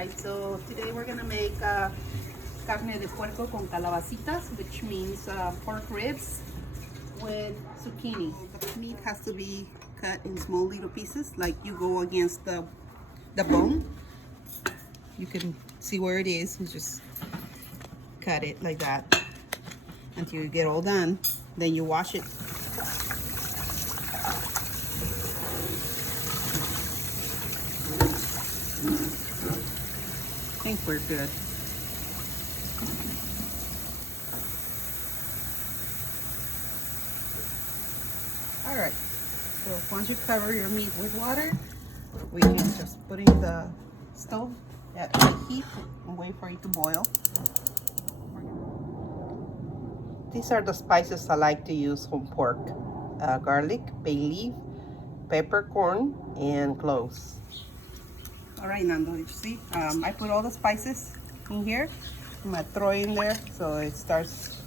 right, so today we're gonna make carne de puerco con calabacitas, which means pork ribs with zucchini. The meat has to be cut in small little pieces, like you go against the bone. You can see where it is. You just cut it like that until you get all done. Then you wash it. I think we're good. All right, so once you cover your meat with water, we can just put it in the stove at high heat and wait for it to boil. These are the spices I like to use on pork. Garlic, bay leaf, peppercorn, and cloves. All right, Nando, you see, I put all the spices in here. I'm gonna throw it in there so it starts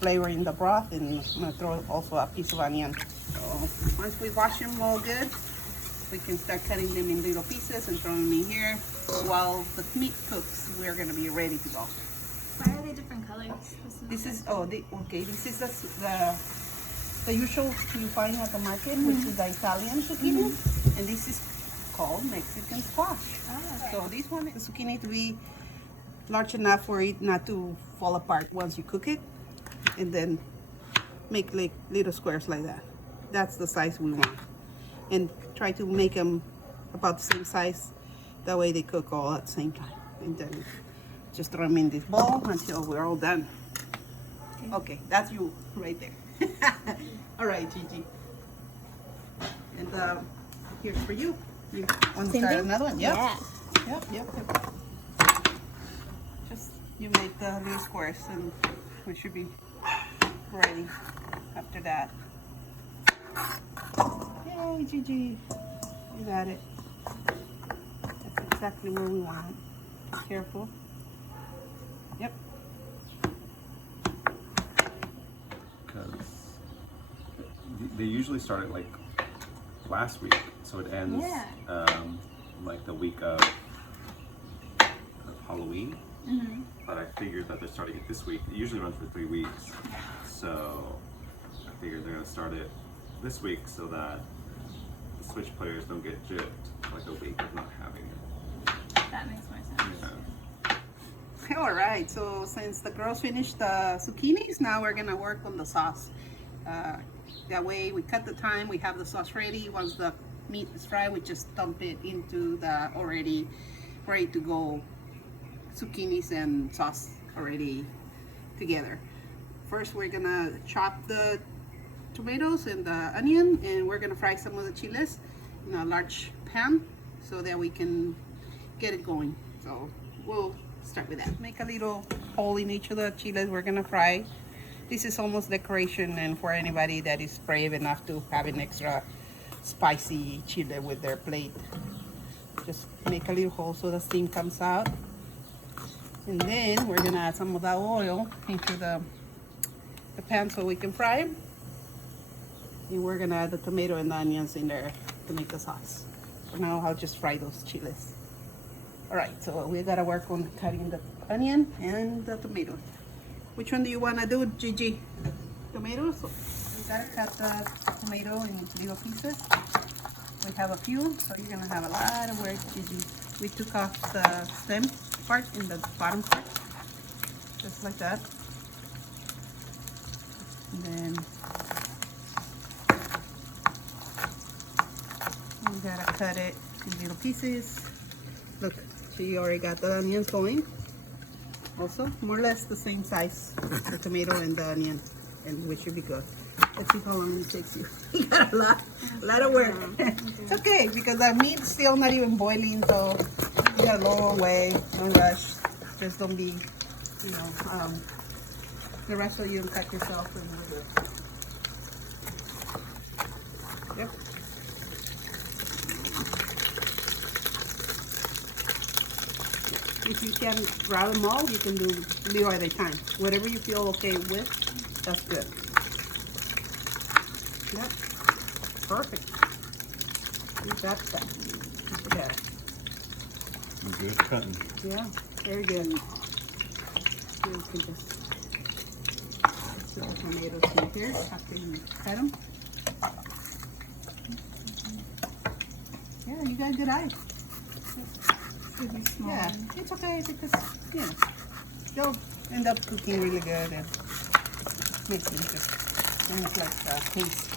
flavoring the broth, and I'm gonna throw also a piece of onion. So once we wash them all good, we can start cutting them in little pieces and throwing them in here. While the meat cooks, we're gonna be ready to go. Why are they different colors? This is this is the usual you find at the market, which is the Italian zucchini, and this is called Mexican squash. Oh. So this one, the zucchini to be large enough for it not to fall apart once you cook it, and then make like little squares like that. That's the size we want, and try to make them about the same size. That way they cook all at the same time, and then just throw them in this bowl until we're all done. Okay, that's you right there. All right, Gigi. And here's for you. You want to start another one? Yep. Yeah. Yep. Just you make the little squares, and we should be ready after that. Yay, Gigi. You got it. That's exactly where we want it. Be careful. Yep. Because they usually start it like last week, so it ends like the week of Halloween. But I figured that they're starting it this week. It usually runs for 3 weeks, so I figured they're gonna start it this week so that the Switch players don't get gypped like a week of not having it. That makes more sense. Yeah. All right, so since the girls finished the zucchinis, now we're gonna work on the sauce. That way we cut the time, we have the sauce ready. Once the meat is fried, we just dump it into the already ready to go zucchinis and sauce already together. First, we're gonna chop the tomatoes and the onion, and we're gonna fry some of the chiles in a large pan so that we can get it going. So we'll start with that. Make a little hole in each of the chiles we're gonna fry. This is almost decoration, and for anybody that is brave enough to have an extra spicy chile with their plate, just make a little hole so the steam comes out. And then we're gonna add some of that oil into the pan so we can fry them. And we're gonna add the tomato and the onions in there to make the sauce. For now, I'll just fry those chiles. All right, so we gotta work on cutting the onion and the tomatoes. Which one do you wanna do, Gigi? Tomatoes? So we gotta cut the tomato in little pieces. We have a few, so you're gonna have a lot of work, Gigi. We took off the stem part in the bottom part, just like that. And then we gotta cut it in little pieces. Look, she already got the onions going. Also, more or less the same size, the tomato and the onion, and we should be good. Let's see how long it takes you. You got a lot of work. It's okay, because the meat's still not even boiling, so you got a long way. Don't rush. Just don't be, the rest of you and cut yourself, and we're good. Yep. If you can grab them all, you can do little at a time. Whatever you feel okay with, that's good. Yep. Perfect. You got that. You got it. Good cutting. Yeah, very good. You can just put the tomatoes in here after you cut them. Yeah, you got good eyes. Should be small. Yeah, it's okay because, you know, they'll end up cooking really good and making just almost like paste.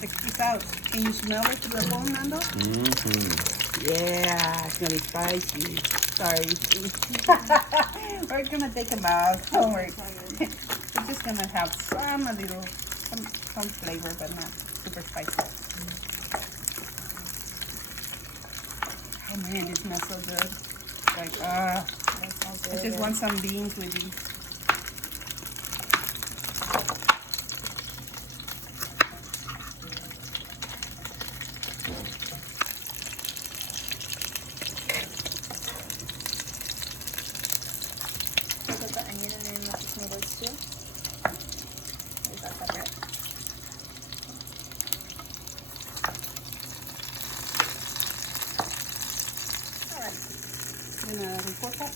Check this out. Can you smell it through the phone, Nando? Mm-hmm. Yeah, it's gonna be spicy. Sorry. We're gonna take them out. Don't worry. We're just gonna have some flavor, but not super spicy. Oh man, it smells so good. Like, I just want some beans with these. Put the onion and then the tomatoes too. Is that separate? Alright. Gonna report that.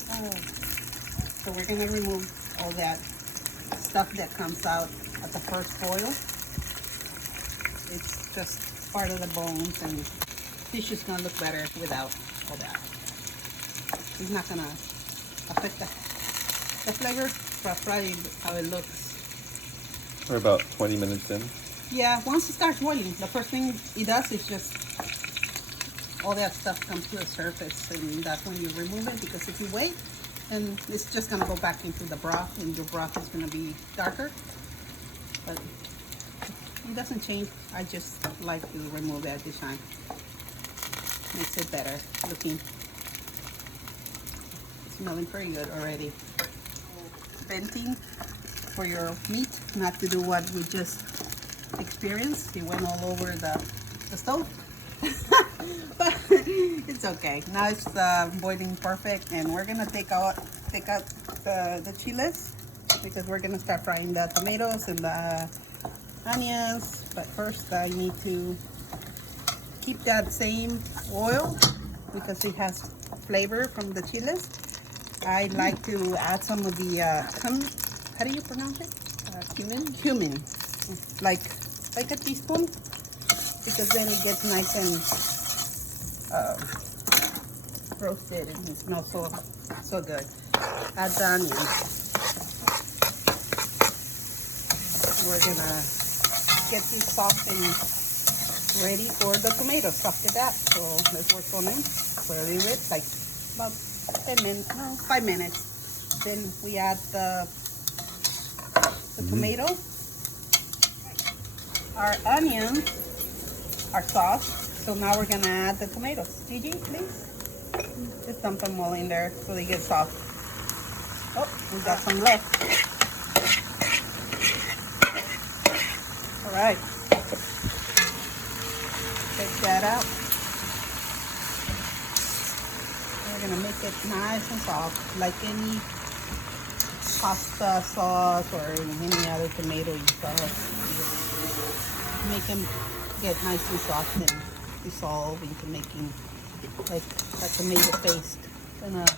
So we're gonna remove all that stuff that comes out at the first boil. It's just part of the bones, and fish is gonna look better without all that. It's not gonna affect the flavor, but probably how it looks. We're about 20 minutes in. Yeah, once it starts boiling, the first thing it does is just all that stuff comes to the surface, and that's when you remove it, because if you wait, then it's just gonna go back into the broth, and your broth is gonna be darker. But it doesn't change. I just like to remove that this time. Makes it better looking. Smelling pretty good already. Venting for your meat, not to do what we just experienced. It went all over the stove. But it's okay. Now it's boiling perfect, and we're gonna take out the chiles, because we're gonna start frying the tomatoes and the onions. But first I need to keep that same oil because it has flavor from the chiles. I like to add some of the how do you pronounce it? Cumin, like a teaspoon, because then it gets nice and roasted, and it smells so good. Add the onions. We're gonna get this soft and ready for the tomatoes after that. So let's work on them for a little bit, like about 10 minutes, no, 5 minutes. Then we add the tomato, our onions are soft. So now we're gonna add the tomatoes. Gigi, please. Just dump them all in there so they get soft. Oh, we got some left. All right. Take that out. We're gonna make it nice and soft, like any pasta sauce or any other tomato sauce. Make them get nice and soft and dissolve into making like a tomato paste kind of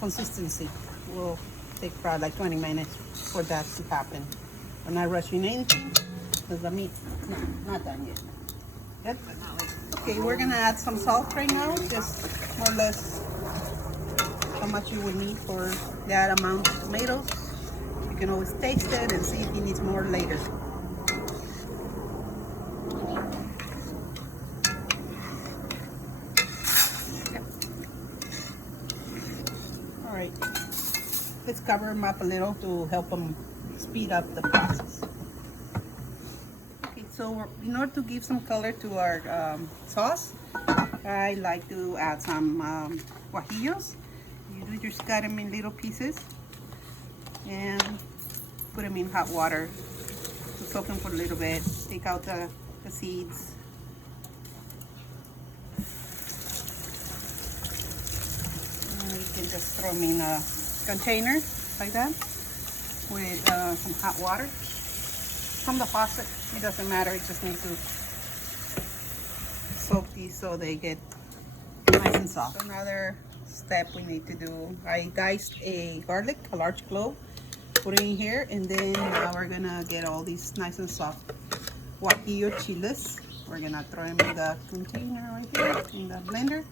consistency. Will take probably like 20 minutes for that to happen. We're not rushing anything because the meat not done yet. Good. Okay, we're gonna add some salt right now, just more or less how much you would need for that amount of tomatoes. You can always taste it and see if you need more later. All right, let's cover them up a little to help them speed up the process. Okay, so in order to give some color to our sauce, I like to add some guajillos. You just cut them in little pieces and put them in hot water to soak them for a little bit. Take out the seeds. And you can just throw them in a container like that with some hot water from the faucet. It doesn't matter, it just needs to these so they get nice and soft. Another step we need to do, I diced a garlic, a large clove, put it in here, and then now we're gonna get all these nice and soft guajillo chiles. We're gonna throw them in the container right here in the blender.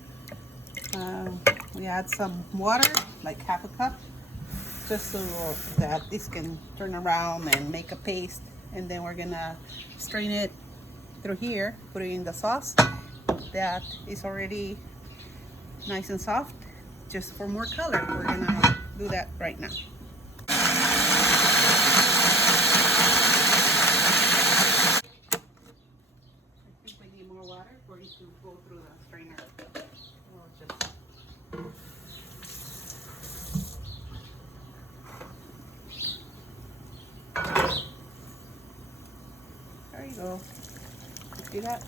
We add some water, like half a cup, just so that this can turn around and make a paste. And then we're gonna strain it through here, put it in the sauce that is already nice and soft, just for more color. We're gonna do that right now. I think we need more water for it to go through the strainer. We'll just there you go. You see that?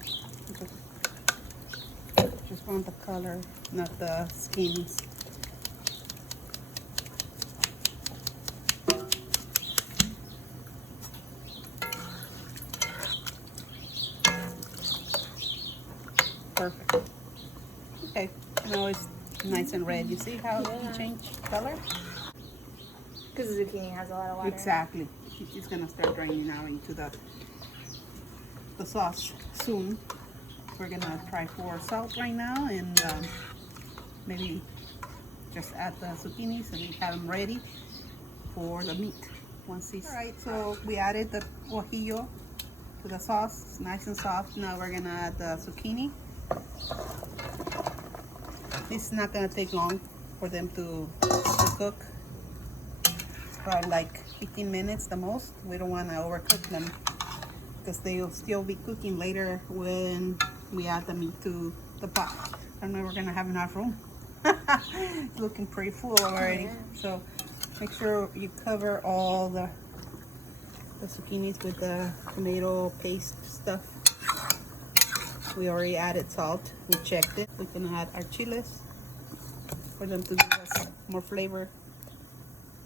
Just want the color, not the skins. Perfect. Okay, now it's nice and red. You see how it changed color? Because the zucchini has a lot of water. Exactly. It's gonna start draining now into the sauce soon. We're gonna try for salt right now, and maybe just add the zucchinis and we have them ready for the meat once it's all right. So we added the guajillo to the sauce. It's nice and soft. Now we're gonna add the zucchini. This is not gonna take long for them to cook. It's probably like 15 minutes the most. We don't want to overcook them because they will still be cooking later when we add the meat to the pot. I don't know if we're gonna have enough room. It's looking pretty full already. Yeah. So make sure you cover all the zucchinis with the tomato paste stuff. We already added salt. We checked it. We're gonna add our chiles for them to give us more flavor,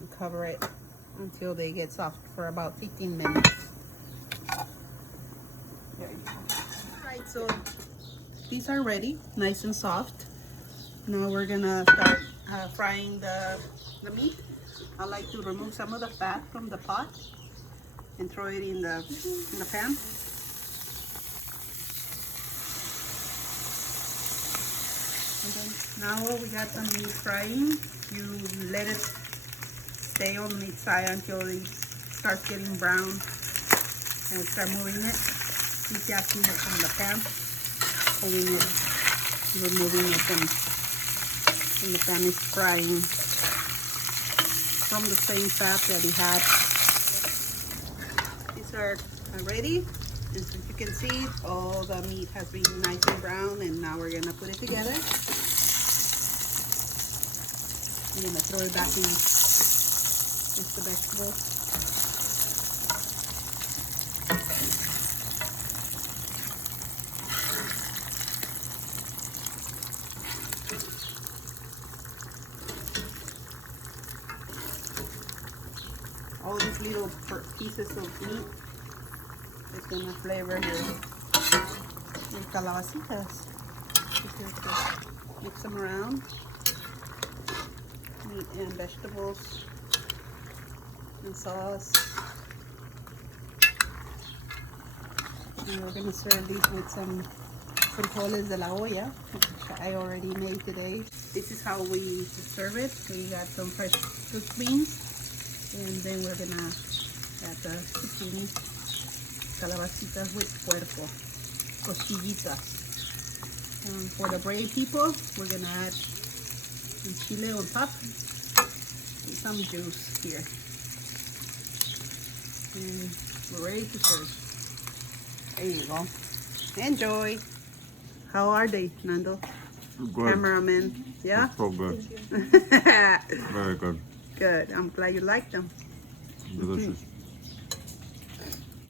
and cover it until they get soft for about 15 minutes. There you go. Alright, so these are ready, nice and soft. Now we're gonna start frying the meat. I like to remove some of the fat from the pot and throw it in the pan. And then now we got the meat frying. You let it stay on the meat side until it starts getting brown, and we start moving it, detaching it from the pan, pulling it, removing it from the pan. Is frying from the same fat that we had. These are ready, and as you can see, all the meat has been nice and brown, and now we're gonna put it together. I'm gonna throw it back in just the vegetables. All these little pieces of meat is gonna flavor your calabacitas. Just have to mix them around. Meat and vegetables and sauce. And we're gonna serve these with some frijoles de la olla, which I already made today. This is how we serve it. We got some fresh cooked beans, and then we're gonna add the zucchini, calabacitas with puerco, costillitas. For the brave people, we're gonna add some chile on top and some juice here. And we're ready to serve. There you go. Enjoy. How are they, Nando? Good. Cameraman. Yeah? So good. Very good. Good. I'm glad you like them. Delicious.